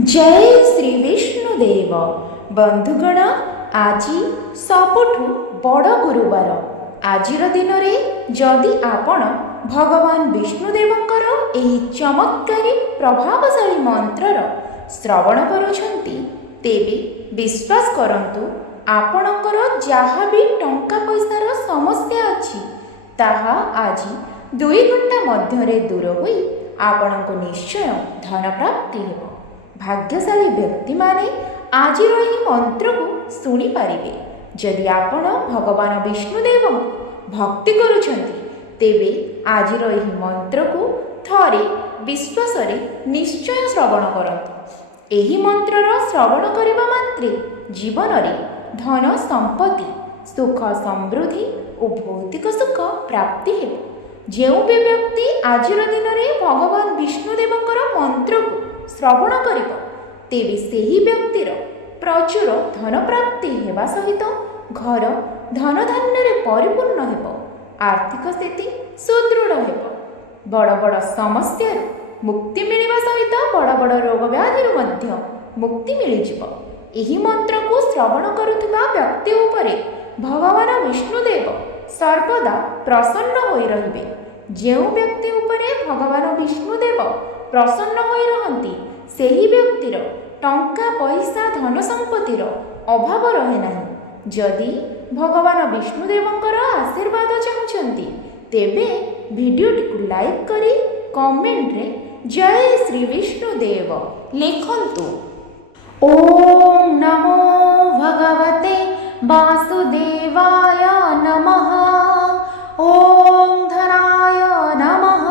जय श्री विष्णुदेव। बंधुगण, आज सबुठु बड़ गुरुवार। आजिर दिन में जदि आपण भगवान विष्णुदेवंकर एही चमत्कारी प्रभावशाली मंत्रर श्रवण करुछंती, तेबे विश्वास करंतु आपणकर जहाँ भी टंका पैसार समस्या अछि ताहा आज 2 घंटा मध्यरे दूर होई आपणको निश्चय धन प्राप्ति हेबो। भाग्यशाली व्यक्ति माने आजिर यही मंत्र को शुणी पारिबे। जदि आपण भगवान विष्णुदेव भक्ति करुछंती, तेबे आजिर यही मंत्र को थरे विश्वास रे निश्चय श्रवण करंतु। एही मंत्रर श्रवण करिबा मात्रे जीवन रे धन संपत्ति सुख समृद्धि और भौतिक सुख प्राप्ति हेबो। जेउ भी व्यक्ति आजिर दिन में भगवान विष्णुदेवंकर मंत्र को श्रवण करिब, तेबे सेही व्यक्तिर प्रचुर धन प्राप्ति हेबा सहित घर धन धान्य रे परिपूर्ण हेबो। आर्थिक स्थिति सुदृढ़ हेबो। बड़ बड़ समस्या मुक्ति मिलिबा सहित बड़ बड़ रोग व्याधि मध्य मुक्ति मिलिजिब। एही मंत्र को श्रवण करुथिबा व्यक्ति उपरे भगवान विष्णुदेव सर्वदा प्रसन्न होई रहिबे। जेउ व्यक्ति उपरे भगवान विष्णुदेव प्रसन्न होई रहंती, सेही व्यक्तिर टंका पैसा धन संपत्तिर अभाव रहे नाही। जदि भगवान विष्णुदेवंकर आशीर्वाद चाहुछंती, तेबे वीडियोटी को लाइक करी कमेंट रे जय श्री विष्णुदेव लिखंतु। ओम नमो भगवते वासुदेवाय नमः। ओम धनाय नमः।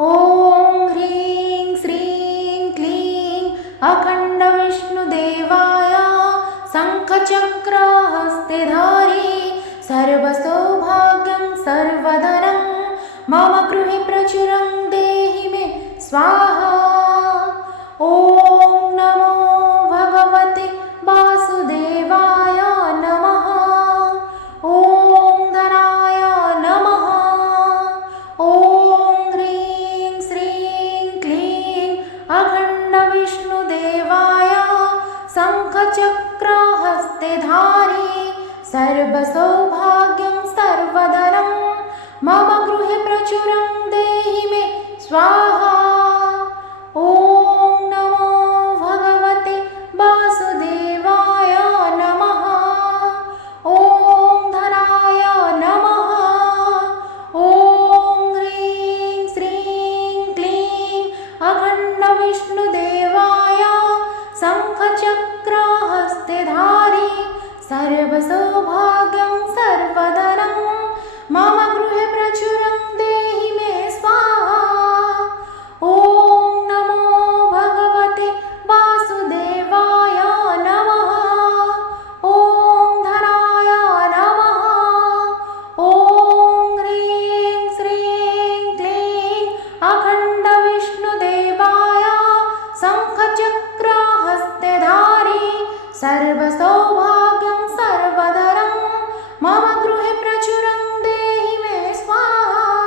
ओम ह्रीं श्रीं क्लीं अखंड विष्णुदेवाय शंखचक्र हस्तेधारी सर्वसौभाग्यं सर्वधनं मम गृहे प्रचुरं देहि मे स्वाहा। ओम नमो भगवते वासुदेवाय नमः। ओम धनाय नमः। ओम ह्रीं श्रीं क्लीं अखंड विष्णुदेवाय शंखचक्र हस्तेधारी सर्वसौभाग्यं सर्वधनं मम गृहे प्रचुरं देहि मे स्वाहा। ओम नमो भगवते वासुदेवाय नमः। ओम धनाय नमः। ओम ह्रीं श्रीं क्लीं अखंड विष्णुदेवाय शंखचक्र हस्तेधारी सर्वसौभाग्यं सर्वधनं मम गृहे प्रचुरं देहि मे स्वाहा। ओम नमो भगवते वासुदेवाय नमः। ओम धनाय नमः। ओम ह्रीं श्रीं क्लीं अखंड विष्णुदेवाय शंखचक्र हस्तेधारी सर्वसौभाग्यं सर्वधनं मम गृहे प्रचुरं देहि मे स्वाहा।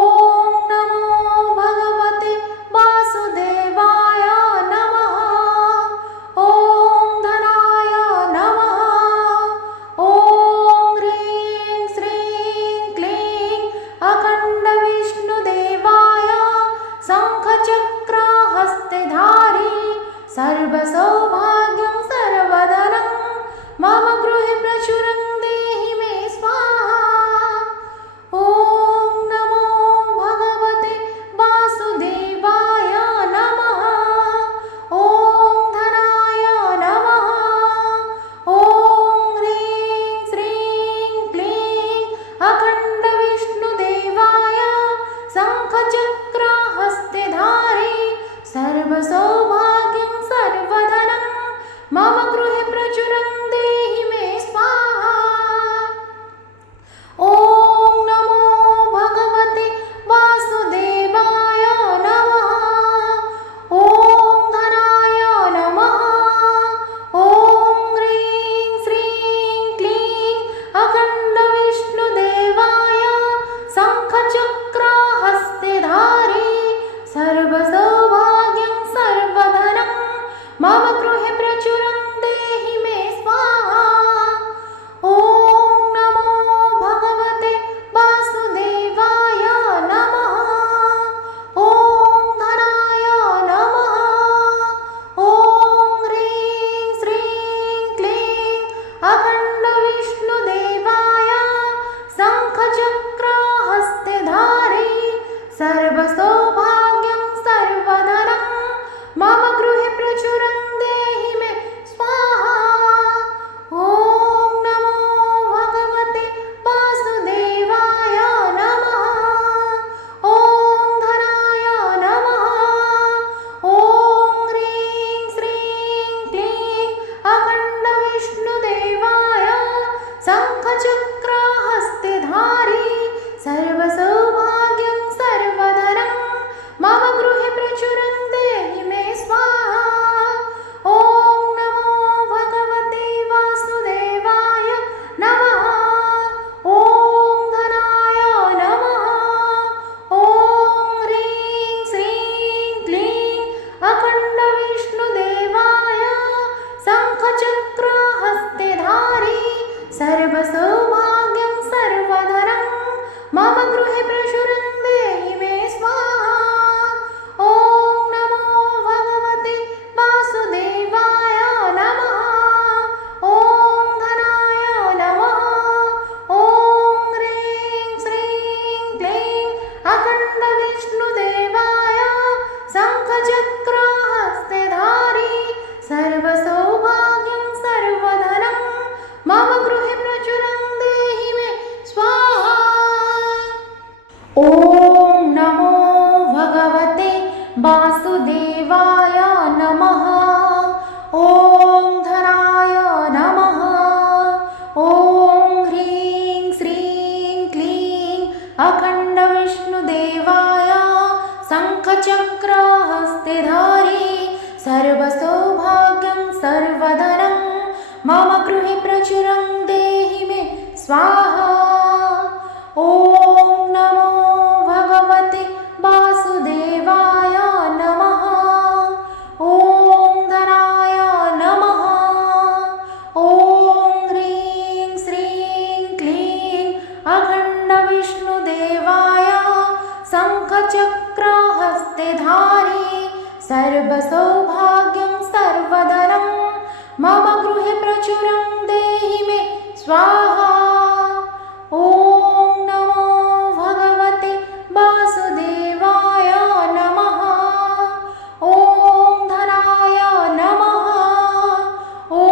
ओम नमो भगवते वासुदेवाय नमः। ओम धनाय नमः। ओम ह्रीं श्रीं क्लीं अखंड विष्णुदेवाय शंखचक्र हस्तेधारी सर्वसौभाग्यं सर्वधनं मम गृहे प्रचुरं देहि मे स्वाहा। ओम नमो भगवते वासुदेवाय नमः। ओम धनाय नमः। ओम ह्रीं श्रीं क्लीं अखंड विष्णुदेवाय शंखचक्र हस्तेधारी सर्वसौभाग्यं सर्वधनं मम गृहे प्रचुरं देहि मे स्वाहा। सर्वसौभाग्यं सर्वधनं मम गृहे प्रचुरं देहि मे स्वाहा। ॐ नमो भगवते वासुदेवाय नमः। ॐ धनाय नमः। ॐ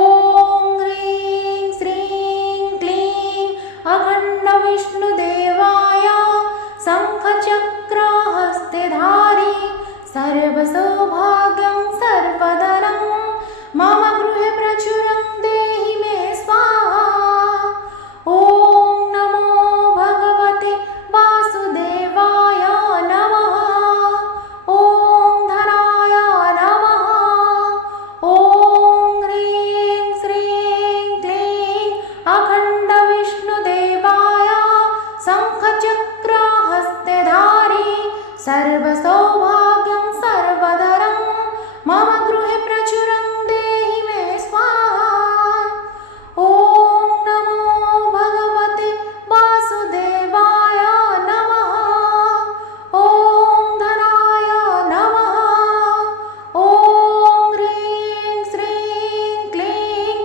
ह्रीं श्रीं क्लीं अखण्डविष्णुदेवाय शङ्खचक्रहस्तेधारी सर्वसौभाग्यं सर्वधनं मम गृहे प्रचुरं देहि मे स्वाहा। ॐ नमो भगवते वासुदेवाय नमः। ॐ धनाय नमः। ॐ ह्रीं श्रीं क्लीं अखण्डविष्णुदेवाय शङ्खचक्रहस्तेधारी सर्वसौभाग्यं सर्वधनं मम गृहे प्रचुरं देहि मे स्वाहा। ॐ नमो भगवते वासुदेवाय नमः। ॐ धनाय नमः। ॐ ह्रीं श्रीं क्लीं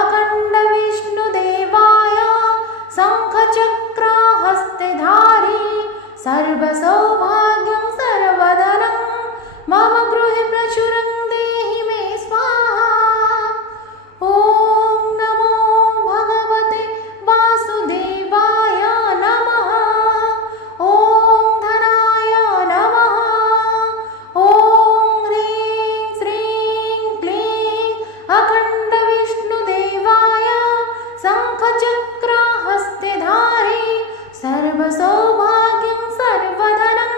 अखण्डविष्णुदेवाय शङ्खचक्रहस्तेधारी सर्वसौभाग्यं सर्वधनं मम गृहे प्रचुरं देहि मे स्वाहा। ॐ नमो भगवते वासुदेवाय नमः। ॐ धनाय नमः। ॐ ह्रीं श्रीं क्लीं अखण्डविष्णुदेवाय शङ्खचक्रहस्तेधारी सर्वसौभाग्यं सर्वधनं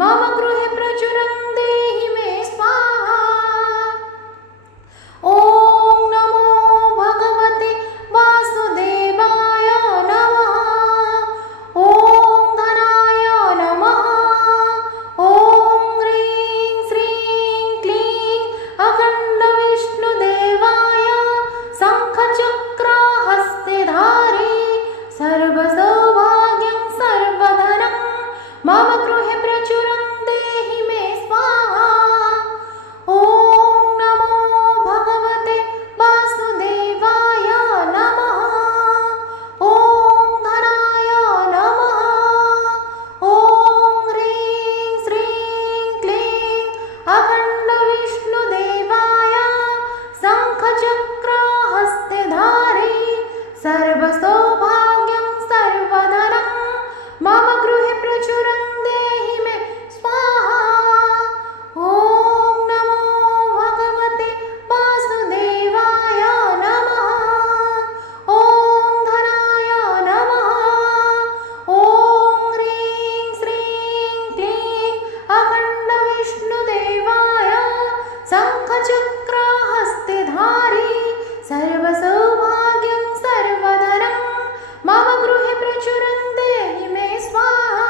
मम गृहे प्रचुरं देहि मे स्वाहा। ॐ नमो भगवते वासुदेवाय नमः। ॐ धनाय नमः। ॐ ह्रीं श्रीं क्लीं अखण्डविष्णुदेवाय शङ्खचक्रहस्तेधारी सर्वसौभाग्यं सर्वधनं मम गृहे प्रचुरं देहि मे स्वाहा। ॐ नमो भगवते वासुदेवाय नमः। ॐ धनाय नमः। ॐ ह्रीं श्रीं क्लीं अखण्डविष्णुदेवाय शङ्खचक्रहस्तेधारी सर्वसौभाग्यं सर्वधनं मम गृहे प्रचुरं देहि मे स्वाहा। ॐ नमो भगवते वासुदेवाय नमः। ॐ धनाय नमः। ॐ ह्रीं श्रीं क्लीं अखण्डविष्णुदेवाय शङ्खचक्रहस्तेधारी सर्वसौभाग्यं सर्वधनं मम गृहे प्रचुरं देहि मे स्वाहा।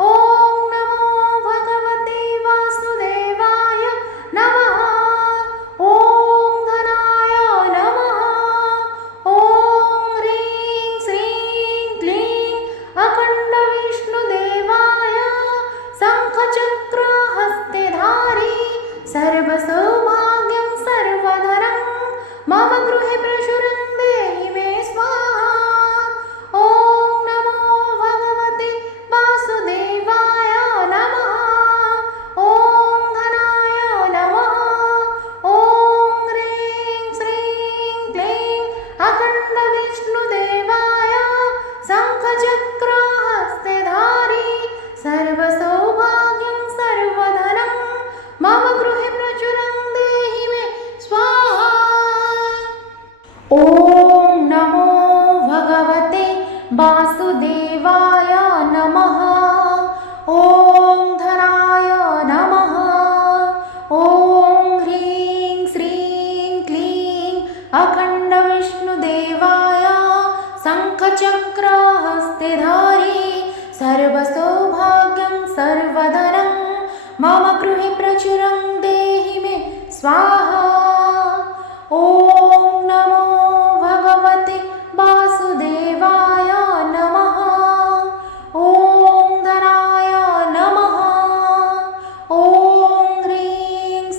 ॐ नमो भगवते वासुदेवाय नमः। ॐ धनाय नमः। ॐ ह्रीं श्रीं क्लीं अखण्डविष्णुदेवाय शङ्खचक्रहस्तेधारी सर्वसौभाग्यं सर्वधनं मम गृहे प्रचुरं देहि मे स्वाहा। ॐ नमो भगवते वासुदेवाय नमः। ॐ धनाय नमः। ॐ ह्रीं श्रीं क्लीं अखण्डविष्णुदेवाय शङ्खचक्रहस्तेधारी सर्वसौभाग्यं सर्वधनं मम गृहे प्रचुरं देहि मे स्वाहा। ॐ नमो भगवते वासुदेवाय नमः। ॐ धनाय नमः। ॐ ह्रीं श्रीं क्लीं अखण्डविष्णुदेवाय शङ्खचक्रहस्तेधारी सर्वसौभाग्यं सर्वधनं मम गृहे प्रचुरं देहि मे स्वाहा। ॐ नमो भगवते वासुदेवाय नमः। ॐ धनाय नमः। ॐ ह्रीं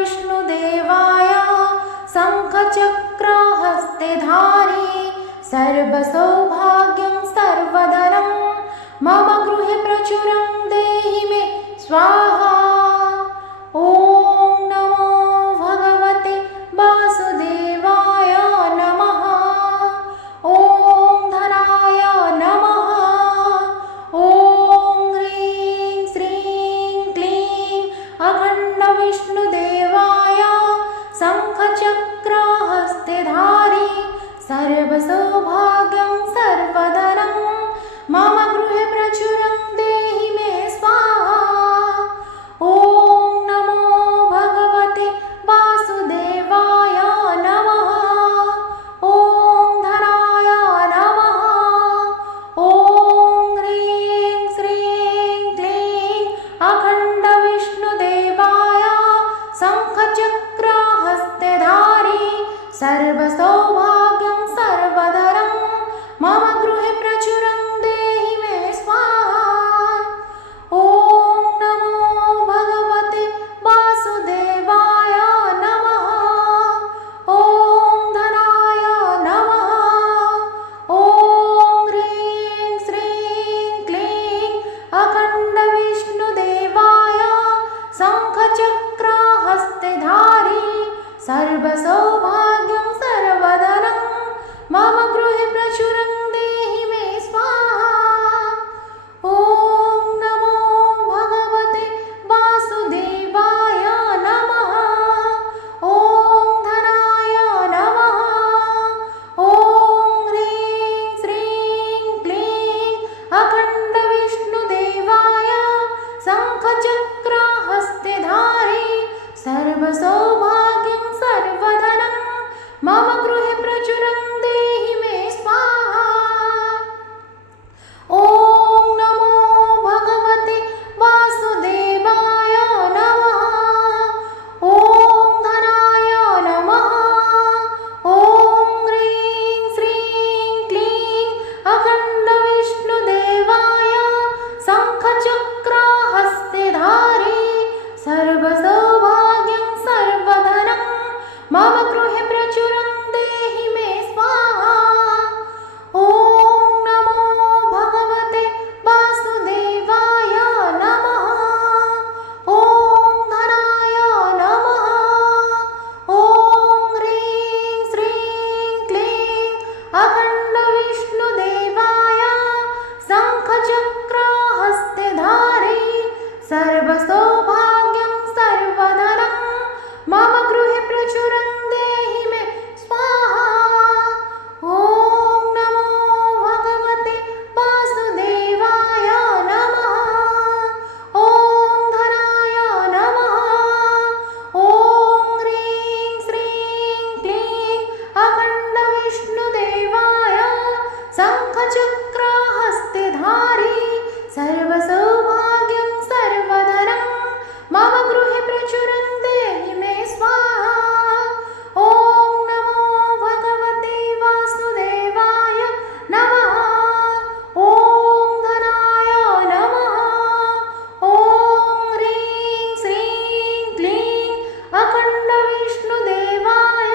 विष्णुदेवाय शङ्खचक्रहस्ते धारी सर्वसौभाग्यं सर्वधनं मम गृहे प्रचुरं देहि मे स्वाहा। ॐ नमो भगवते वासुदेवाय नमः। ॐ धनाय नमः। ॐ ह्रीं श्रीं क्लीं अखण्डविष्णुदेवाय शङ्खचक्रहस्ते धारी सर्वसौभाग्यं सर्वधनं मम गृहे प्रचुरं देहि मे स्वाहा। ॐ नमो भगवते वासुदेवाय नमः। ॐ धनाय नमः। ॐ ह्रीं श्रीं क्लीं अखण्डविष्णुदेवाय शङ्खचक्रहस्ते धारी सर्वसौभाग्यं सर्वधनं मम गृहे प्रचुरं देहि मे स्वाहा। ॐ नमो भगवते वासुदेवाय नमः। ॐ धनाय नमः। ॐ ह्रीं श्रीं क्लीं अखण्डविष्णुदेवाय शङ्खचक्रहस्ते धारी सर्वसौभाग्यं सर्वधनं मम गृहे प्रचुरं देहि मे स्वाहा। ॐ नमो भगवते वासुदेवाय नमः। ॐ धनाय नमः। ॐ ह्रीं श्रीं क्लीं अखण्डविष्णुदेवाय शङ्खचक्रहस्ते धारी सर्वसौभाग्यं सर्वधनं मम गृहे प्रचुरं देहि मे स्वाहा। ॐ नमो भगवते वासुदेवाय नमः। ॐ धनाय नमः। ॐ ह्रीं श्रीं क्लीं अखण्डविष्णुदेवाय शङ्खचक्रहस्ते धारी सर्वसौभाग्यं सर्वधनं मम गृहे प्रचुरं देहि मे स्वाहा। ॐ नमो भगवते वासुदेवाय नमः। ॐ धनाय नमः। ॐ ह्रीं श्रीं क्लीं अखण्डविष्णुदेवाय शङ्खचक्रहस्ते धारी सर्वसौभाग्यं सर्वधनं मम गृहे प्रचुरं देहि मे स्वाहा। ॐ नमो भगवते वासुदेवाय नमः। ॐ धनाय नमः। ॐ ह्रीं श्रीं क्लीं अखण्डविष्णुदेवाय शङ्खचक्रहस्ते धारी सर्वसौभाग्यं सर्वधनं मम गृहे प्रचुरं देहि मे स्वाहा। ॐ नमो भगवते वासुदेवाय नमः। ॐ धनाय नमः। ॐ ह्रीं श्रीं क्लीं अखण्डविष्णुदेवाय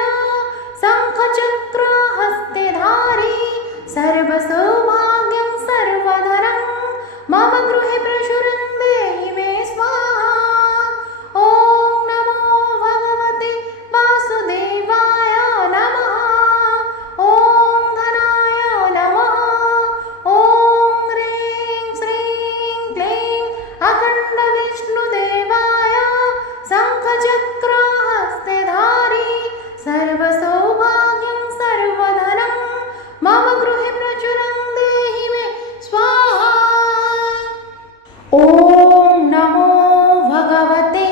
शङ्खचक्रहस्ते धारी सर्वसौभाग्यं सर्वधनं मम गृहे प्रचुरं देहि मे स्वाहा। ॐ नमो भगवते वासुदेवाय नमः। ॐ धनाय नमः। ॐ ह्रीं श्रीं क्लीं अखण्डविष्णुदेवाय शङ्खचक्रहस्ते धारी सर्वसौभाग्यं सर्वधनं मम गृहे प्रचुरं देहि मे स्वाहा। ॐ नमो भगवते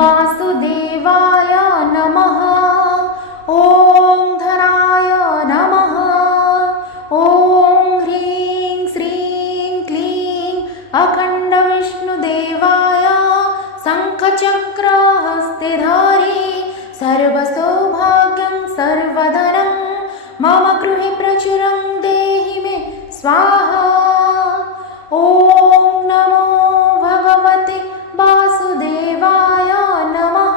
वासुदेवाय नमः। ॐ धनाय नमः। ॐ ह्रीं श्रीं क्लीं अखण्डविष्णुदेवाय शङ्खचक्रहस्ते धारी सर्वसौभाग्यं सर्वधनं मम गृहे प्रचुरं देहि मे स्वाहा। ॐ नमो भगवते वासुदेवाय नमः।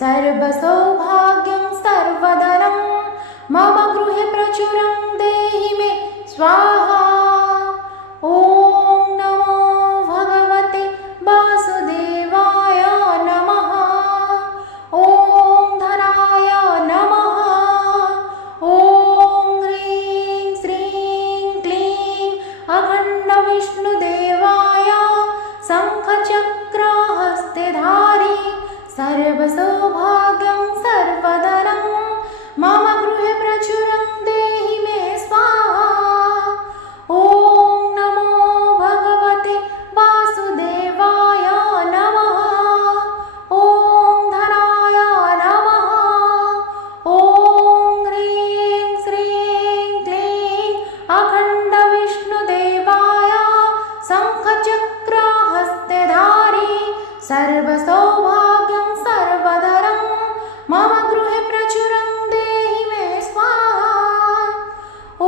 सर्वसौभाग्यं सर्वधनं मम गृहे प्रचुरं देहि मे स्वाहा। ॐ नमो भगवते वासुदेवाय नमः। ॐ धनाय नमः। ॐ ह्रीं श्रीं क्लीं अखण्डविष्णुदेवाय शङ्खचक्रहस्तेधारी सर्वसौभाग्यं सर्वधनं मम गृहे प्रचुरं देहि मे स्वाहा। ॐ नमो भगवते वासुदेवाय नमः। ॐ धनाय नमः। ॐ ह्रीं श्रीं क्लीं अखण्डविष्णुदेवाय शङ्खचक्रहस्तेधारी सर्वसौभाग्यं सर्वधनं मम गृहे प्रचुरं देहि मे स्वाहा। ॐ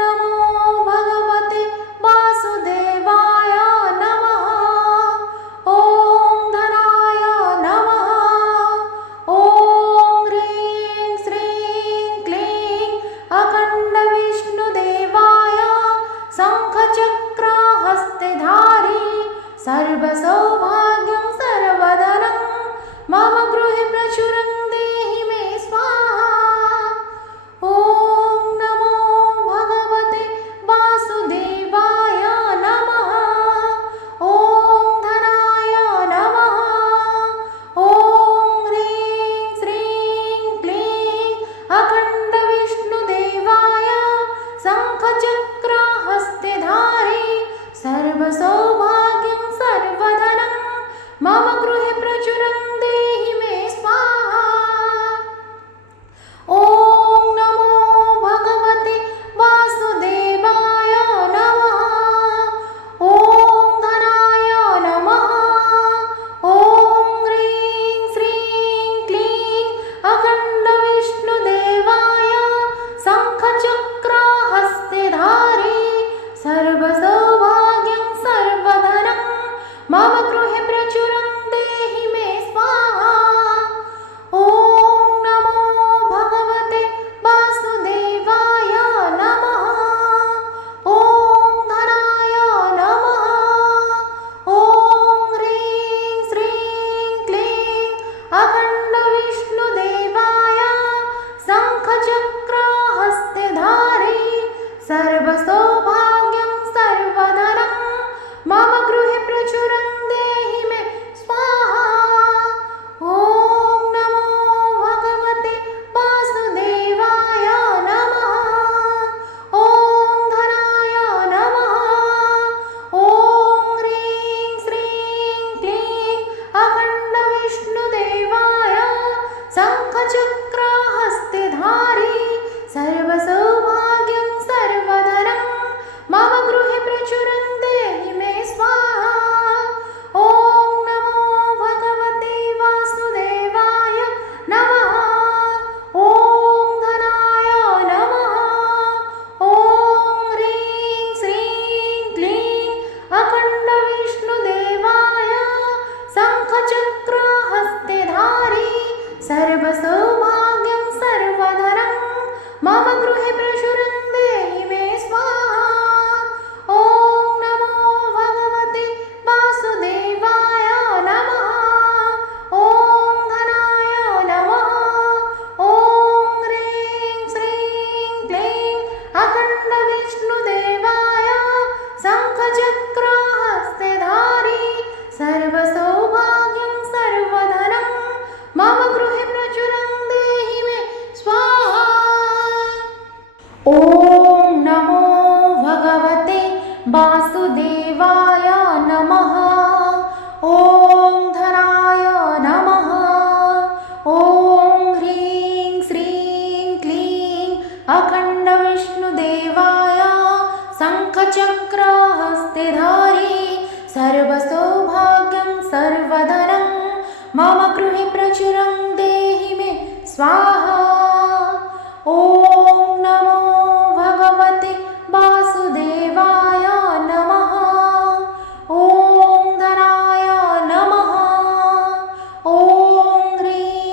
नमो भगवते वासुदेवाय नमः। ॐ धनाय नमः। ॐ ह्रीं श्रीं क्लीं अखण्डविष्णुदेवाय शङ्खचक्रहस्तेधारी सर्वसौभाग्यं सर्वधनं मम गृहे प्रचुरं देहि मे स्वाहा। ॐ नमो भगवते वासुदेवाय नमः। ॐ धनाय नमः। ॐ ह्रीं श्रीं क्लीं अखण्डविष्णुदेवाय शङ्खचक्रहस्तेधारी सर्वसौभाग्यं सर्वधनं मम गृहे प्रचुरं देहि मे स्वाहा। ॐ नमो भगवते वासुदेवाय नमः। ॐ धनाय नमः। ॐ ह्रीं श्रीं क्लीं अखण्डविष्णुदेवाय शङ्खचक्रहस्तेधारी सर्वसौभाग्यं सर्वधनं मम गृहे प्रचुरं देहि मे स्वाहा। ॐ नमो भगवते वासुदेवाय नमः। ॐ धनाय नमः। ॐ ह्रीं श्रीं क्लीं अखण्डविष्णुदेवाय शङ्खचक्रहस्तेधारी सर्वसौभाग्यं सर्वधनं मम गृहे प्रचुरं देहि मे स्वाहा। ॐ नमो भगवते वासुदेवाय नमः। ॐ धनाय नमः। ॐ ह्रीं श्रीं क्लीं अखण्डविष्णुदेवाय शङ्खचक्रहस्तेधारी सर्वसौभाग्यं सर्वधनं मम गृहे प्रचुरं देहि मे स्वाहा। ॐ नमो भगवते वासुदेवाय नमः। ॐ धनाय नमः। ॐ ह्रीं श्रीं क्लीं अखण्डविष्णुदेवाय शङ्खचक्रहस्तेधारी सर्वसौभाग्यं सर्वधनं मम गृहे प्रचुरं देहि मे स्वाहा। ॐ नमो भगवते वासुदेवाय नमः। ॐ धनाय नमः। ॐ ह्रीं श्रीं क्लीं अखण्डविष्णुदेवाय शङ्खचक्रहस्तेधारी सर्वसौभाग्यं सर्वधनं मम गृहे प्रचुरं देहि मे स्वाहा। ॐ नमो भगवते वासुदेवाय नमः। ॐ धनाय नमः। ॐ ह्रीं श्रीं क्लीं अखण्डविष्णुदेवाय शङ्खचक्रहस्तेधारी सर्वसौभाग्यं सर्वधनं मम गृहे प्रचुरं देहि मे स्वाहा। ॐ नमो भगवते वासुदेवाय नमः। ॐ धनाय नमः। ॐ ह्रीं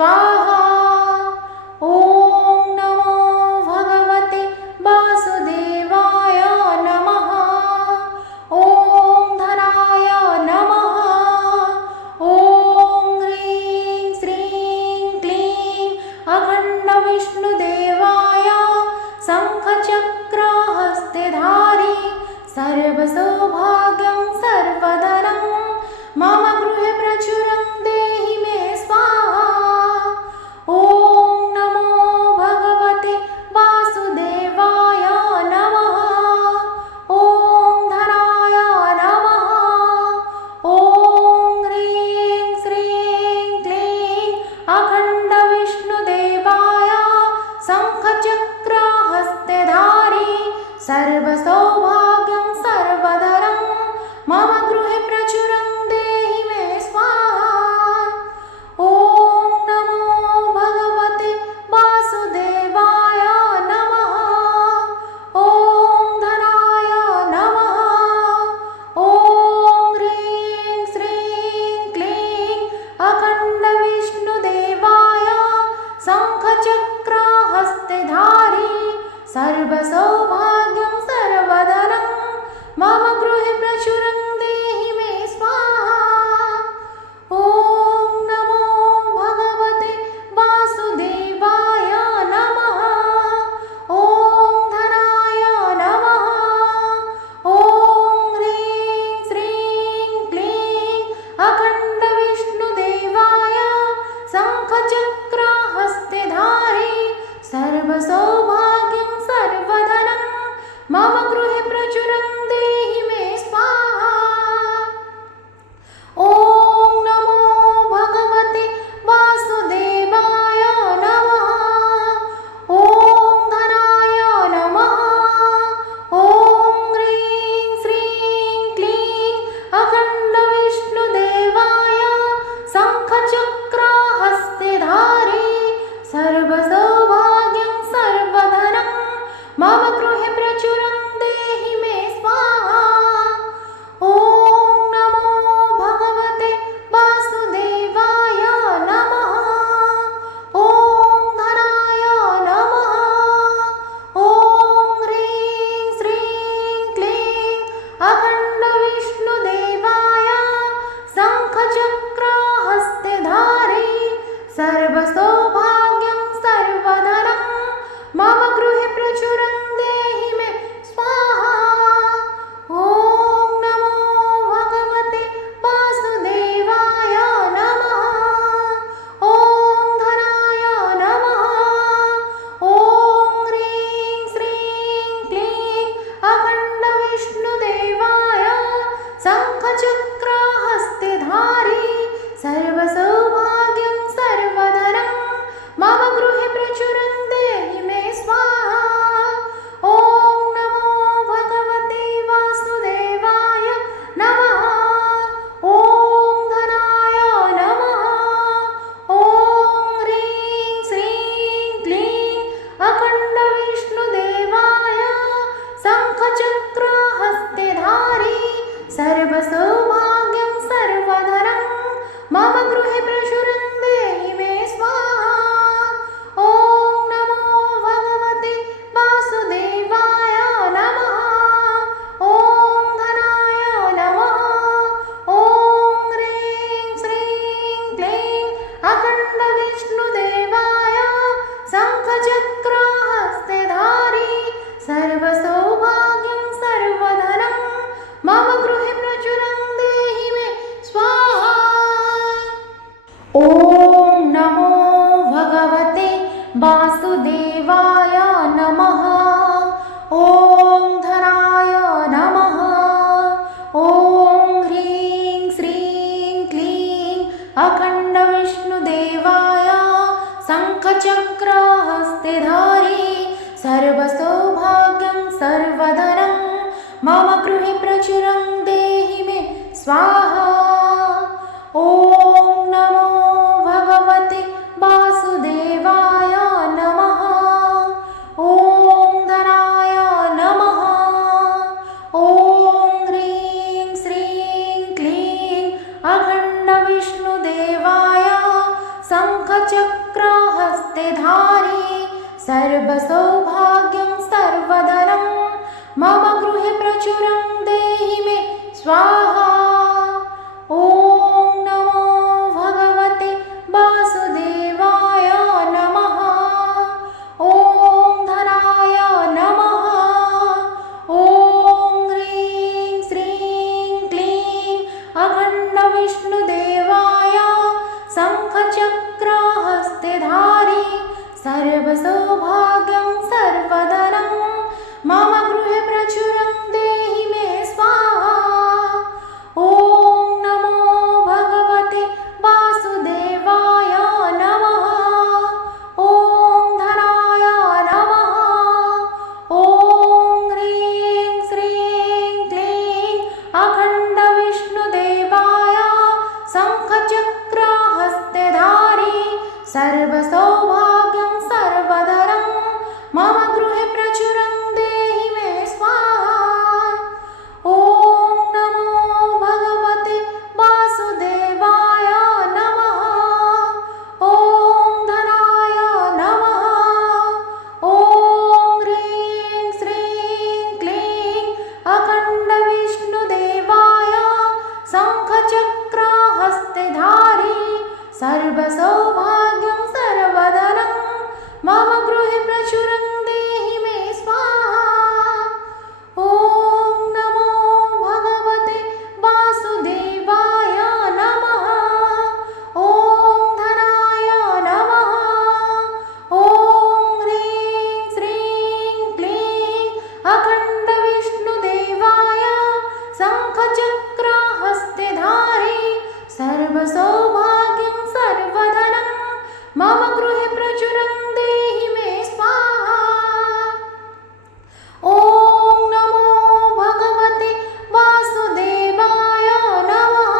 स्वाहा। ॐ नमो भगवते वासुदेवाय नमः। ॐ धनाय नमः। ॐ ह्रीं श्रीं क्लीं अखण्डविष्णुदेवाय शङ्खचक्रहस्तेधारी सर्वसौभाग्यं सर्वधनं मम गृहे प्रचुरं देहि मे स्वाहा। ॐ नमो भगवते वासुदेवाय नमः। ॐ धनाय नमः। ॐ ह्रीं श्रीं क्लीं अखण्डविष्णुदेवाय शङ्खचक्रहस्तेधारी सर्वसौभाग्यं सर्वधनं मम गृहे प्रचुरं देहि मे स्वाहा। ॐ नमो भगवते वासुदेवाय नमः। ॐ धनाय नमः। ॐ ह्रीं श्रीं क्लीं अखण्डविष्णुदेवाय शङ्खचक्रहस्तेधारी सर्वसौभाग्यं सर्वधनं मम गृहे प्रचुरं देहि मे स्वाहा। ॐ नमो भगवते वासुदेवाय नमः। ॐ धनाय नमः। ॐ ह्रीं श्रीं क्लीं अखण्डविष्णुदेवाय शङ्खचक्रहस्तेधारी सर्वसौभाग्यं सर्वधनं मम गृहे प्रचुरं देहि मे स्वाहा। ॐ नमो भगवते वासुदेवाय नमः। ॐ धनाय नमः। ॐ ह्रीं श्रीं क्लीं अखण्डविष्णुदेवाय शङ्खचक्रहस्तेधारी सर्वसौभाग्यं सर्वधनं मम गृहे प्रचुरं देहि मे स्वाहा। ॐ नमो भगवते वासुदेवाय नमः। ॐ धनाय नमः। ॐ ह्रीं श्रीं क्लीं अखण्डविष्णुदेवाय शङ्खचक्रहस्तेधारी सर्वसौभाग्यं सर्वधनं मम गृहे प्रचुरं देहि मे स्वाहा। ॐ नमो भगवते वासुदेवाय नमः। ॐ धनाय नमः। ॐ ह्रीं श्रीं क्लीं अखण्डविष्णुदेवाय शङ्खचक्रहस्तेधारी सर्वसौभाग्यं सर्वधनं मम गृहे प्रचुरं देहि मे स्वाहा। ॐ नमो भगवते वासुदेवाय नमः। ॐ धनाय नमः। ॐ ह्रीं श्रीं क्लीं अखण्डविष्णुदेवाय शङ्खचक्रहस्तेधारी सर्वसौभाग्यं सर्वधनं मम गृहे प्रचुरं देहि मे स्वाहा। ॐ नमो भगवते वासुदेवाय नमः। ॐ धनाय नमः। ॐ ह्रीं श्रीं क्लीं अखण्डविष्णुदेवाय शङ्खचक्रहस्तेधारी सर्वसौभाग्यं सर्वधनं मम गृहे प्रचुरं देहि मे स्वाहा। ॐ नमो भगवते वासुदेवाय नमः। ॐ धनाय नमः। ॐ ह्रीं श्रीं क्लीं अखण्डविष्णुदेवाय शङ्खचक्रहस्तेधारी सर्वसौभाग्यं सर्वधनं मम गृहे प्रचुरं देहि मे स्वाहा। ॐ नमो भगवते वासुदेवाय नमः। ॐ धनाय नमः। ॐ ह्रीं श्रीं क्लीं अखण्डविष्णुदेवाय शङ्खचक्रहस्ते धारी सर्वसौभाग्यं सर्वधनं मम गृहे प्रचुरं देहि मे स्वाहा। ॐ नमो भगवते वासुदेवाय नमः। ॐ धनाय नमः। ॐ ह्रीं श्रीं क्लीं अखण्डविष्णुदेवाय शङ्खचक्रहस्ते धारी सर्वसौभाग्यं सर्वधनं मम गृहे प्रचुरं देहि मे स्वाहा। ॐ नमो भगवते वासुदेवाय नमः। ॐ धनाय नमः। ॐ ह्रीं श्रीं क्लीं अखण्डविष्णुदेवाय शङ्खचक्रहस्ते धारी सर्वसौभाग्यं सर्वधनं मम गृहे प्रचुरं देहि मे स्वाहा। ॐ नमो भगवते वासुदेवाय नमः। ॐ धनाय नमः। ॐ ह्रीं श्रीं क्लीं अखण्डविष्णुदेवाय शङ्खचक्रहस्ते धारी सर्वसौभाग्यं सर्वधनं मम गृहे प्रचुरं देहि मे स्वाहा। ॐ नमो भगवते वासुदेवाय नमः। ॐ धनाय नमः। ॐ ह्रीं श्रीं क्लीं अखण्डविष्णुदेवाय शङ्खचक्रहस्ते धारी सर्वसौभाग्यं सर्वधनं मम गृहे प्रचुरं देहि मे स्वाहा। ॐ नमो भगवते वासुदेवाय नमः।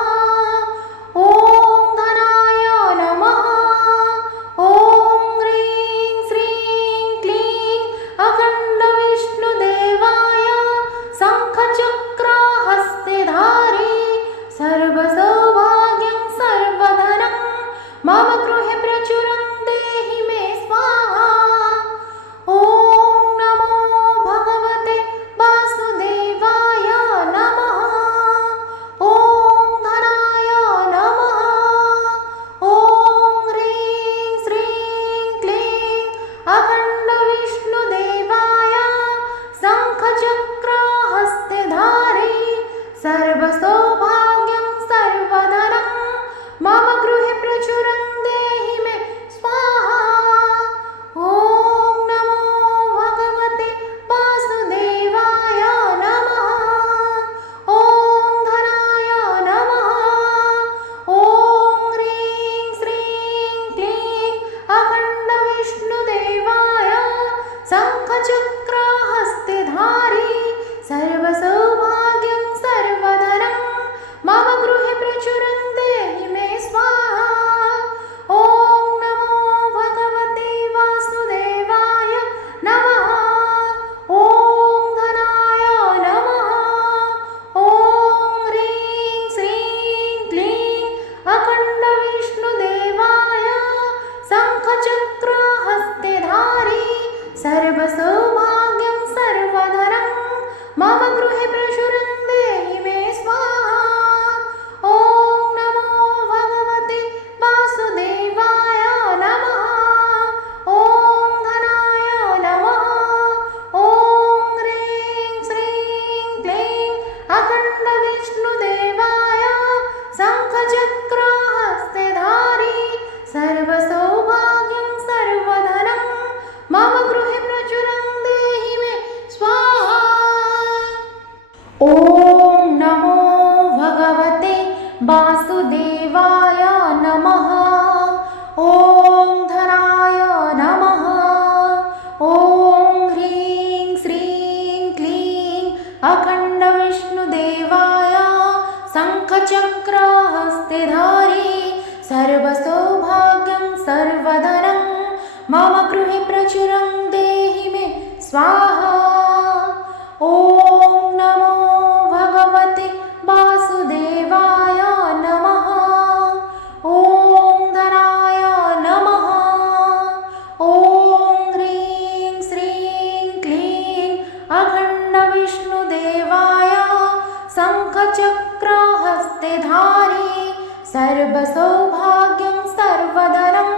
ॐ धनाय नमः। ॐ ह्रीं श्रीं क्लीं अखण्डविष्णुदेवाय शङ्खचक्रहस्ते धारी सर्वसौभाग्यं सर्वधनं मम गृहे प्रचुरं देहि मे स्वाहा। ॐ नमो भगवते वासुदेवाय नमः। ॐ धनाय नमः। ॐ ह्रीं श्रीं क्लीं अखण्डविष्णुदेवाय शङ्खचक्रहस्ते धारी सर्वसौभाग्यं सर्वधनं मम गृहे प्रचुरं देहि मे स्वाहा। ॐ नमो भगवते वासुदेवाय नमः। ॐ धनाय नमः। ॐ ह्रीं श्रीं क्लीं अखण्डविष्णुदेवाय शङ्खचक्रहस्ते धारी सर्वसौभाग्यं सर्वधनं मम गृहे प्रचुरं देहि मे स्वाहा। ॐ नमो भगवते वासुदेवाय नमः। ॐ धनाय नमः। ॐ ह्रीं श्रीं क्लीं अखण्डविष्णुदेवाय शङ्खचक्रहस्ते धारी सर्वसौभाग्यं सर्वधनं मम गृहे प्रचुरं देहि मे स्वाहा। ॐ नमो भगवते वासुदेवाय नमः। ॐ धनाय नमः। ॐ ह्रीं श्रीं क्लीं अखण्डविष्णुदेवाय शङ्खचक्रहस्ते धारी सर्वसौभाग्यं सर्वधनं मम गृहे प्रचुरं देहि मे स्वाहा। ॐ नमो भगवते वासुदेवाय नमः। ॐ धनाय नमः। ॐ ह्रीं श्रीं क्लीं अखण्डविष्णुदेवाय शङ्खचक्रहस्ते धारी सर्वसौभाग्यं सर्वधनं मम गृहे प्रचुरं देहि मे स्वाहा। ॐ नमो भगवते वासुदेवाय नमः। ॐ धनाय सर्वसौभाग्यं सर्वधनं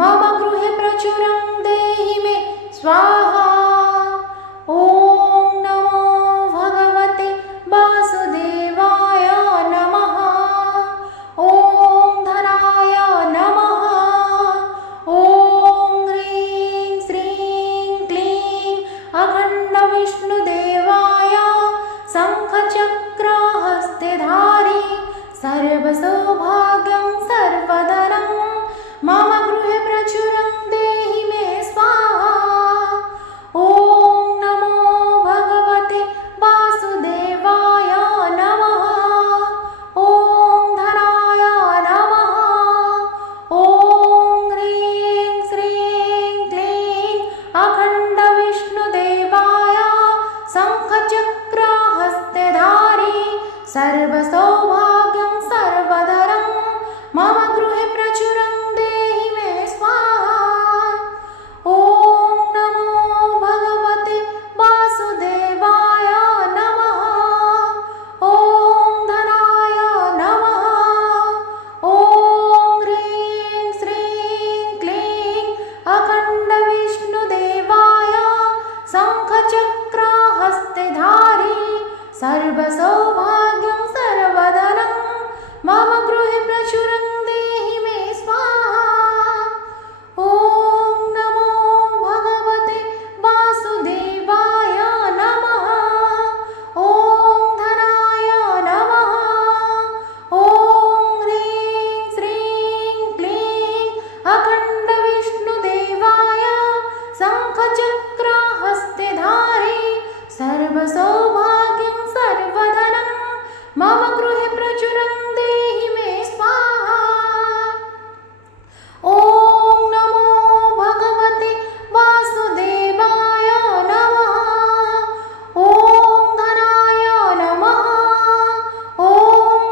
मम गृहे प्रचुरं देहि मे स्वाहा। ॐ नमो भगवते वासुदेवाय नमः। ॐ धनाय नमः। ॐ ह्रीं श्रीं क्लीं अखण्डविष्णुदेवाय शङ्खचक्रहस्तेधारी सर्वसौभाग्यं सर्वधनं मम गृहे प्रचुरं देहि मे स्वाहा। ॐ नमो भगवते वासुदेवाय नमः। ॐ धनाय नमः। ॐ ह्रीं श्रीं क्लीं अखण्डविष्णुदेवाय शङ्खचक्रहस्तेधारी सर्वसौभाग्यं सर्वधनं मम गृहे प्रचुरं देहि मे स्वाहा। ॐ नमो भगवते वासुदेवाय नमः। ॐ धनाय नमः। ॐ ह्रीं श्रीं क्लीं अखण्डविष्णुदेवाय शङ्खचक्रहस्तेधारी सर्वसौभाग्यं सर्वधनं मम गृहे प्रचुरं देहि मे स्वाहा। ॐ नमो भगवते वासुदेवाय नमः। ॐ धनाय नमः। ॐ ह्रीं श्रीं क्लीं अखण्डविष्णुदेवाय शङ्खचक्रहस्तेधारी सर्वसौभाग्यं सर्वधनं मम गृहे प्रचुरं देहि मे स्वाहा। ॐ नमो भगवते वासुदेवाय नमः। ॐ धनाय नमः। ॐ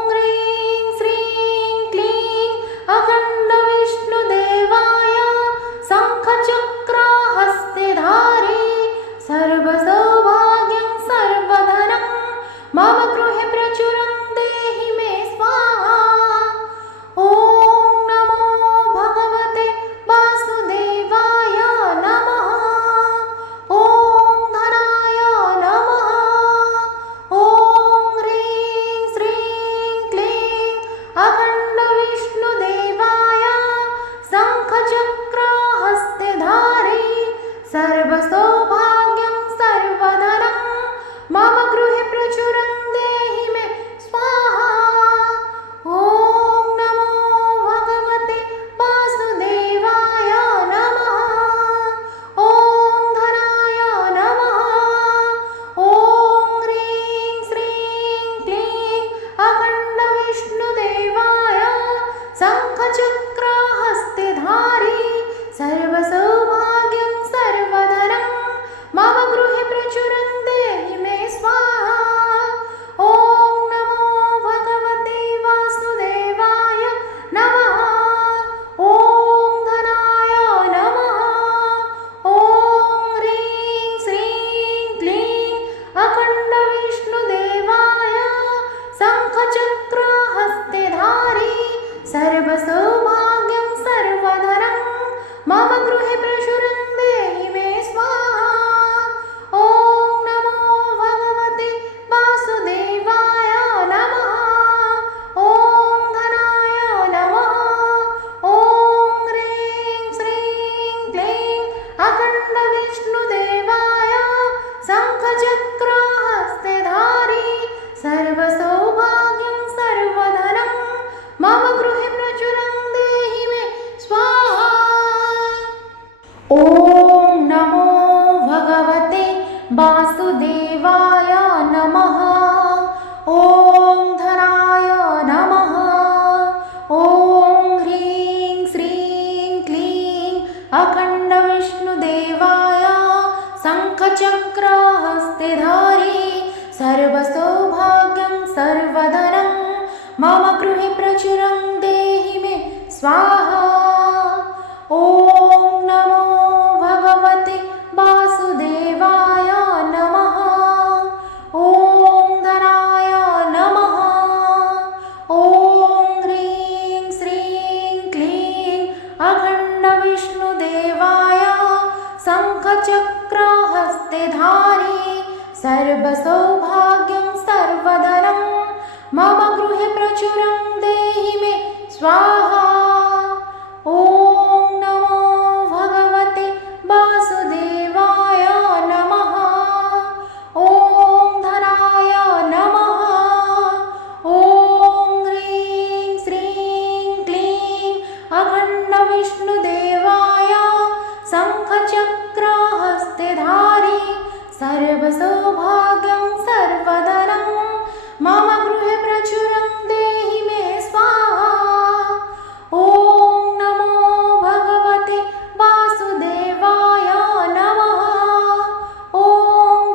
ह्रीं श्रीं क्लीं अखण्डविष्णुदेवाय शङ्खचक्रहस्तेधारी सर्वसौभाग्यं सर्वधनं मम गृहे प्रचुरं देहि मे स्वाहा। ॐ नमो भगवते वासुदेवाय नमः। ॐ धनाय नमः। ॐ ह्रीं श्रीं क्लीं अखण्डविष्णुदेवाय शङ्खचक्रहस्तेधारी सर्वसौभाग्यं सर्वधनं मम गृहे प्रचुरं देहि मे स्वाहा। ॐ नमो भगवते वासुदेवाय नमः। ॐ धनाय नमः। ॐ ह्रीं श्रीं क्लीं अखण्डविष्णुदेवाय शङ्खचक्रहस्तेधारी सर्वसौभाग्यं सर्वधनं मम गृहे प्रचुरं देहि मे स्वाहा। ॐ नमो भगवते वासुदेवाय नमः। ॐ धनाय नमः। ॐ ह्रीं श्रीं क्लीं अखण्डविष्णुदेवाय शङ्खचक्रहस्तेधारी सर्वसौभाग्यं सर्वधनं मम गृहे प्रचुरं देहि मे स्वाहा। ॐ नमो भगवते वासुदेवाय नमः। ॐ धनाय नमः। ॐ ह्रीं श्रीं क्लीं अखण्डविष्णुदेवाय शङ्खचक्रहस्तेधारी सर्वसौभाग्यं सर्वधनं मम गृहे प्रचुरं देहि मे स्वाहा। ॐ नमो भगवते वासुदेवाय नमः। ॐ धनाय नमः। ॐ ह्रीं श्रीं क्लीं अखण्डविष्णुदेवाय शङ्खचक्रहस्तेधारी सर्वसौभाग्यं सर्वधनं मम गृहे प्रचुरं देहि मे स्वाहा। ॐ नमो भगवते वासुदेवाय नमः। ॐ धनाय नमः। ॐ ह्रीं श्रीं शङ्खचक्रहस्ते धारी सर्वसौभाग्यं सर्वधनं मम गृहे प्रचुरं देहि मे स्वाहा। ॐ नमो भगवते वासुदेवाय नमः। ॐ धनाय नमः। ॐ ह्रीं श्रीं क्लीं अखण्डविष्णुदेवाय शङ्खचक्रहस्ते धारी सर्वसौभाग्यं सर्वधनं मम गृहे प्रचुरं देहि मे स्वाहा। ॐ नमो भगवते वासुदेवाय नमः। ॐ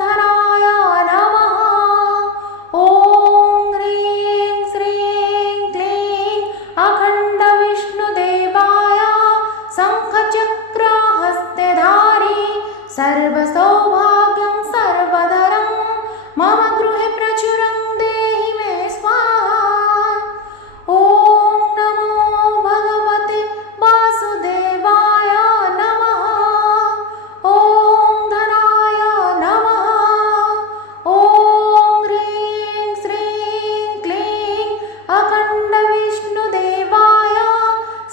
धनाय नमः। ॐ ह्रीं श्रीं क्लीं अखण्डविष्णुदेवाय शङ्खचक्रहस्ते धारी सर्वसौभाग्यं सर्वधनं मम गृहे प्रचुरं देहि मे स्वाहा। ॐ नमो भगवते वासुदेवाय नमः। ॐ धनाय नमः। ॐ ह्रीं श्रीं क्लीं अखण्डविष्णुदेवाय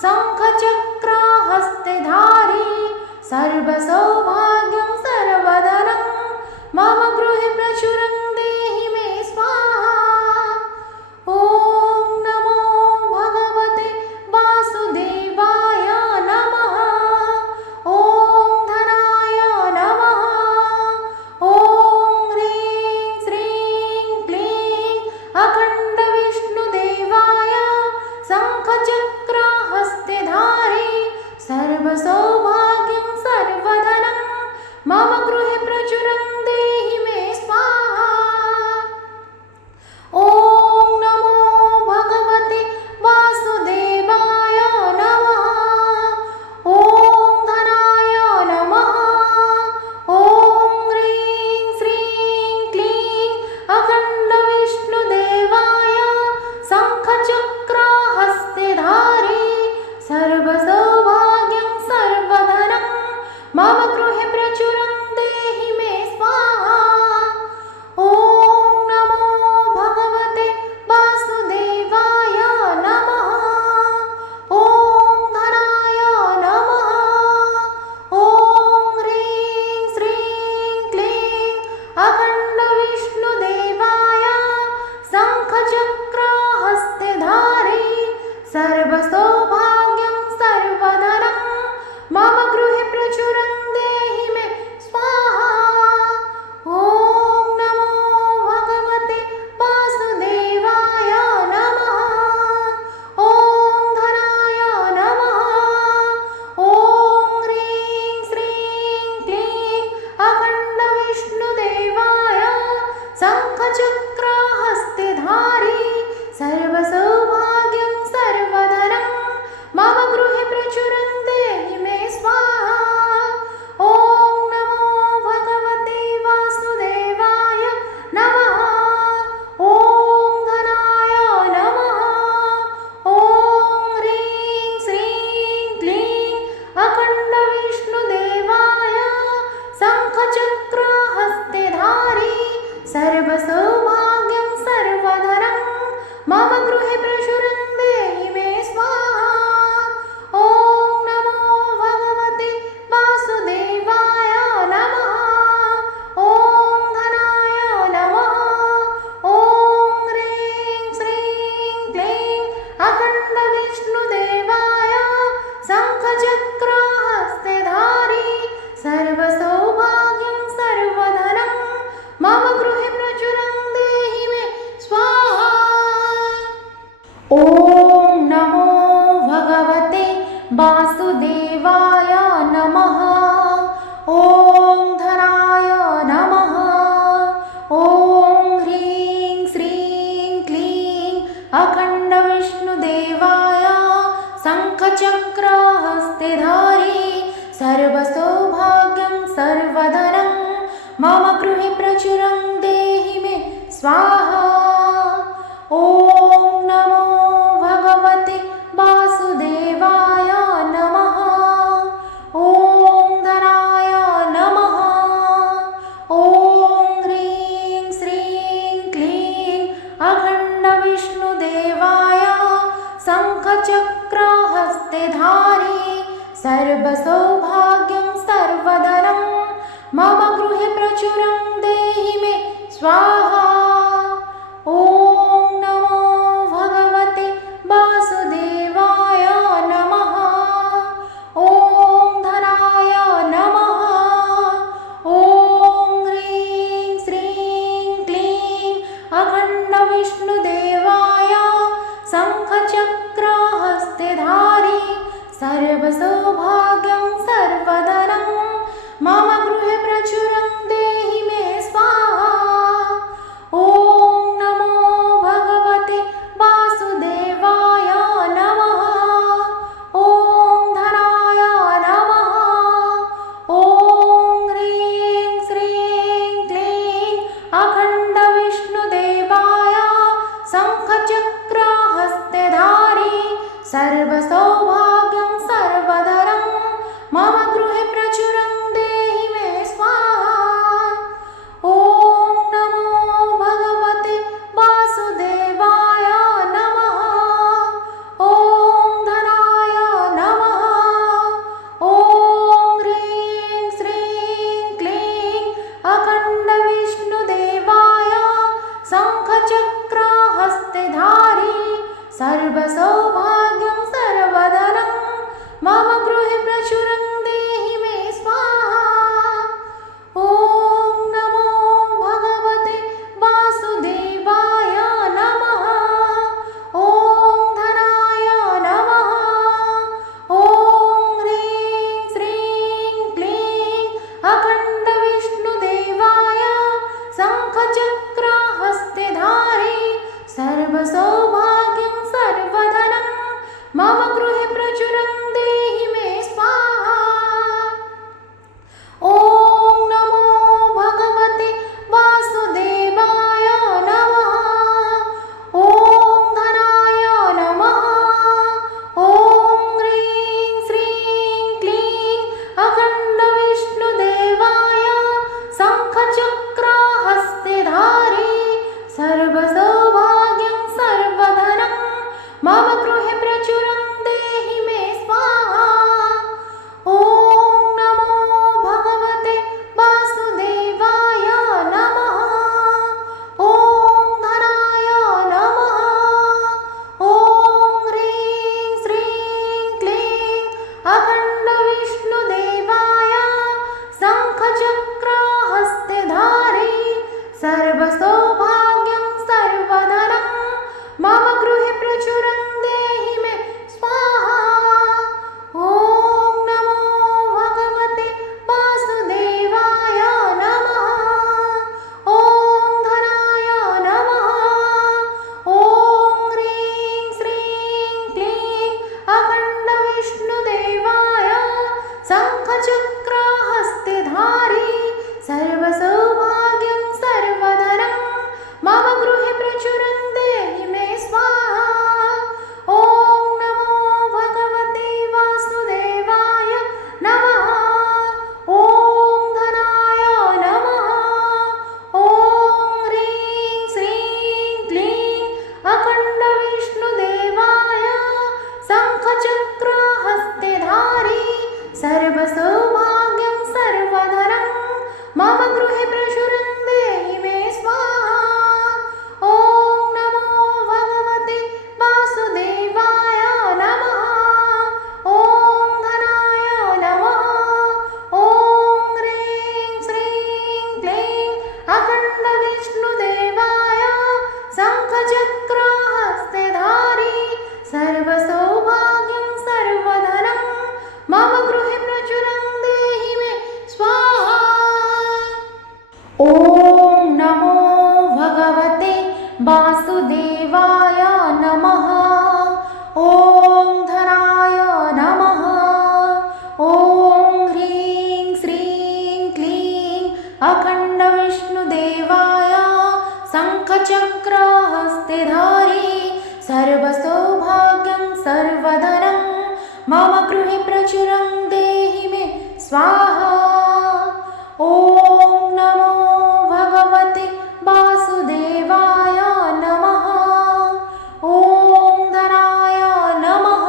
शङ्खचक्रहस्ते धारी सर्वसौभाग्यं सर्वधनं मम गृहे प्रचुरं देहि मे स्वाहा। ॐ नमो भगवते वासुदेवाय नमः। ॐ धनाय नमः। ॐ ह्रीं श्रीं क्लीं अखण्डविष्णुदेवाय शङ्खचक्रहस्ते धारी सर्वसौभाग्यं सर्वधनं मम गृहे प्रचुरं देहि मे स्वाहा। ॐ नमो भगवते वासुदेवाय नमः। ॐ धनाय नमः। ॐ ह्रीं श्रीं क्लीं अखण्डविष्णुदेवाय शङ्खचक्रहस्ते धारी सर्वसौभाग्यं सर्वधनं मम गृहे प्रचुरं देहि मे स्वाहा। ॐ नमो भगवते वासुदेवाय नमः। ॐ धनाय नमः। ॐ ह्रीं श्रीं क्लीं अखण्डविष्णुदेवाय शङ्खचक्रहस्ते धारी सर्वसौभाग्यं सर्वधनं मम गृहे प्रचुरं देहि मे स्वाहा। ॐ नमो भगवते वासुदेवाय नमः। ॐ धनाय नमः। ॐ ह्रीं श्रीं क्लीं अखण्डविष्णुदेवाय शङ्खचक्रहस्ते धारी सर्वसौभाग्यं सर्वधनं मम गृहे प्रचुरं देहि मे स्वाहा। ॐ नमो भगवते वासुदेवाय नमः। ॐ धनाय नमः। ॐ ह्रीं श्रीं क्लीं अखण्डविष्णुदेवाय शङ्खचक्रहस्ते धारी सर्वसौभाग्यं सर्वधनं मम गृहे प्रचुरं देहि मे स्वाहा। ॐ नमो भगवते वासुदेवाय नमः। ॐ धनाय नमः। ॐ ह्रीं श्रीं क्लीं अखण्डविष्णुदेवाय शङ्खचक्रहस्ते धारी सर्वसौभाग्यं सर्वधनं मम गृहे प्रचुरं देहि मे स्वाहा। ॐ नमो भगवते वासुदेवाय नमः। ॐ धनाय नमः। ॐ ह्रीं श्रीं क्लीं अखण्डविष्णुदेवाय शङ्खचक्रहस्ते धारी सर्वसौभाग्यं सर्वधनं मम गृहे प्रचुरं देहि मे स्वाहा। ॐ नमो भगवते वासुदेवाय नमः। ॐ धनाय नमः। सर्वसौभाग्यं सर्वधनं मम गृहे प्रचुरं देहि मे स्वाहा। ॐ नमो भगवते वासुदेवाय नमः। ॐ धनाय नमः। ॐ ह्रीं श्रीं क्लीं अखण्डविष्णुदेवाय शङ्खचक्रहस्तेधारी सर्वसौभाग्यं सर्वधनं मम गृहे प्रचुरं देहि मे स्वाहा। ॐ नमो भगवते वासुदेवाय नमः। ॐ धनाय नमः। ॐ ह्रीं श्रीं क्लीं अखण्डविष्णुदेवाय शङ्खचक्रहस्तेधारी सर्वसौभाग्यं सर्वधनं मम गृहे प्रचुरं देहि मे स्वाहा। ॐ नमो भगवते वासुदेवाय नमः। ॐ धनाय नमः। ॐ ह्रीं श्रीं क्लीं अखण्डविष्णुदेवाय शङ्खचक्रहस्तेधारी सर्वसौभाग्यं सर्वधनं मम गृहे प्रचुरं देहि मे स्वाहा। ॐ नमो भगवते वासुदेवाय नमः। ॐ धनाय नमः। ॐ ह्रीं श्रीं क्लीं अखण्डविष्णुदेवाय शङ्खचक्रहस्तेधारी सर्वसौभाग्यं सर्वधनं मम गृहे प्रचुरं देहि मे स्वाहा। ॐ नमो भगवते वासुदेवाय नमः। ॐ धनाय नमः। ॐ ह्रीं श्रीं क्लीं अखण्डविष्णुदेवाय शङ्खचक्रहस्तेधारी सर्वसौभाग्यं सर्वधनं मम गृहे प्रचुरं देहि मे स्वाहा। ॐ नमो भगवते वासुदेवाय नमः। ॐ धनाय नमः। ॐ ह्रीं श्रीं क्लीं अखण्डविष्णुदेवाय शङ्खचक्रहस्तेधारी सर्वसौभाग्यं सर्वधनं मम गृहे प्रचुरं देहि मे स्वाहा। ॐ नमो भगवते वासुदेवाय नमः। ॐ धनाय नमः। ॐ ह्रीं श्रीं क्लीं अखण्डविष्णुदेवाय शङ्खचक्रहस्तेधारी सर्वसौभाग्यं सर्वधनं मम गृहे प्रचुरं देहि मे स्वाहा। ॐ नमो भगवते वासुदेवाय नमः। ॐ धनाय नमः। ॐ ह्रीं श्रीं क्लीं अखण्डविष्णुदेवाय शङ्खचक्रहस्तेधारी सर्वसौभाग्यं सर्वधनं मम गृहे प्रचुरं देहि मे स्वाहा। ॐ नमो भगवते वासुदेवाय नमः। ॐ धनाय नमः। ॐ ह्रीं श्रीं क्लीं अखण्डविष्णुदेवाय शङ्खचक्रहस्तेधारी सर्वसौभाग्यं सर्वधनं मम गृहे प्रचुरं देहि मे स्वाहा। ॐ नमो भगवते वासुदेवाय नमः। ॐ धनाय नमः। ॐ ह्रीं श्रीं क्लीं अखण्डविष्णुदेवाय शङ्खचक्रहस्तेधारी सर्वसौभाग्यं सर्वधनं मम गृहे प्रचुरं देहि मे स्वाहा। ॐ नमो भगवते वासुदेवाय नमः। ॐ धनाय नमः।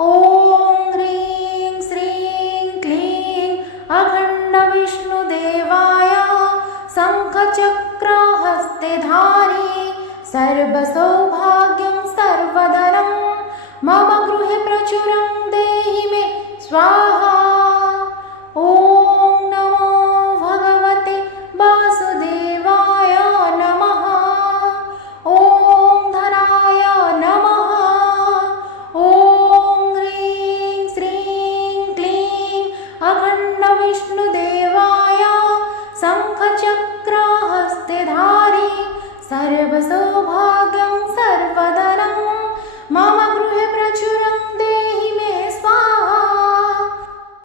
ॐ ह्रीं सर्वसौभाग्यं सर्वधनं मम गृहे प्रचुरं देहि मे स्वाहा। ॐ नमो भगवते वासुदेवाय नमः। ॐ धनाय नमः। ॐ ह्रीं श्रीं क्लीं अखण्डविष्णुदेवाय शङ्खचक्रहस्तेधारी सर्वसौभाग्यप्रदायिने